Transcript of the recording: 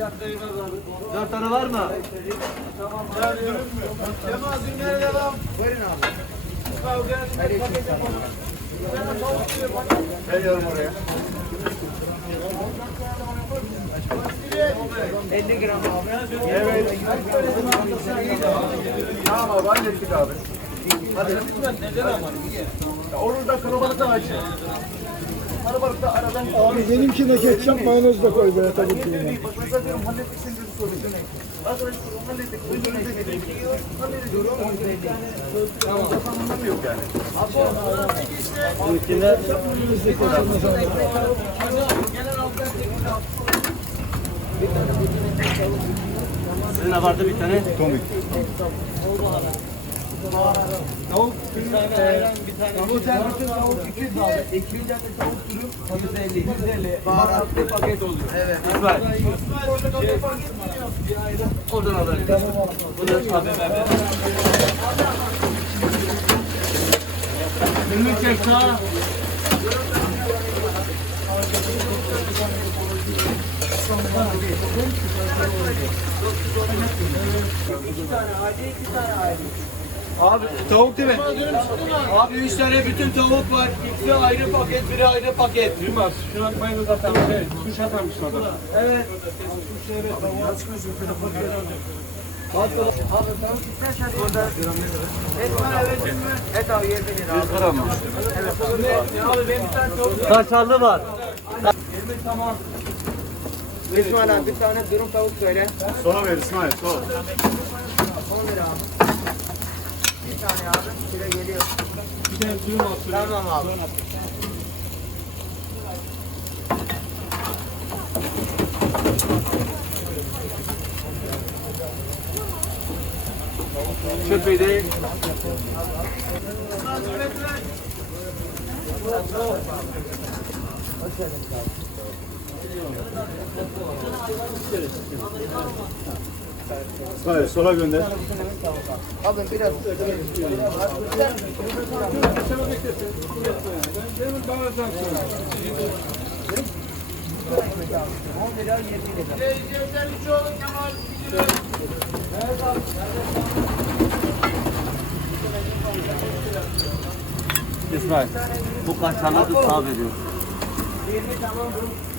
Dört tane var mı? Kemal Zümrüt'e devam. Buyurun abi. Veriyorum oraya. 50 gram abi. Evet. Tamam abi hallettik abi. Hadi. Ya Onu da kalabalıkta aç. Abi benimkine ketçap mayonez de koy be tabii ki. Yani. Sizin de vardı bir tane. Tomik. Tavuk, tane tane. Bu sen bütün tavuk 200 abi. 200 adet tavuk dürüm 150. 150. Baharatlı paket oluyor. Evet. İsmail. Oradan alalım. Bu da abi ver. Ünlü çek sağa. Abi tavuk değil mi? Abi üç tane bütün tavuk var. İkisi ayrı paket, biri ayrı paket. Yılmaz şuna mayonez atan şey, kuş atamış adam. Evet. Abi tavuk istersen orada. Et var evet mi? Et abi 20 lira abi. gram mı? Evet abi. Abi benim bir tane tavuk. Kaşarlı var. 20 tamam. İsmail abi bir tane dürüm tavuk söyle. Sonra ver İsmail. Sonra. 10 lira abi. Bir tane abi. Şöyle geliyor. Bir tane suyum olsun. Tamam abi. Çöpeği de İsmail sola gönder. Abi biraz. Benim bağıracağım sonra. 10 lira 20 lira. İsmail. Bu kaşarlı da sağ veriyor. 20 tamam. Abi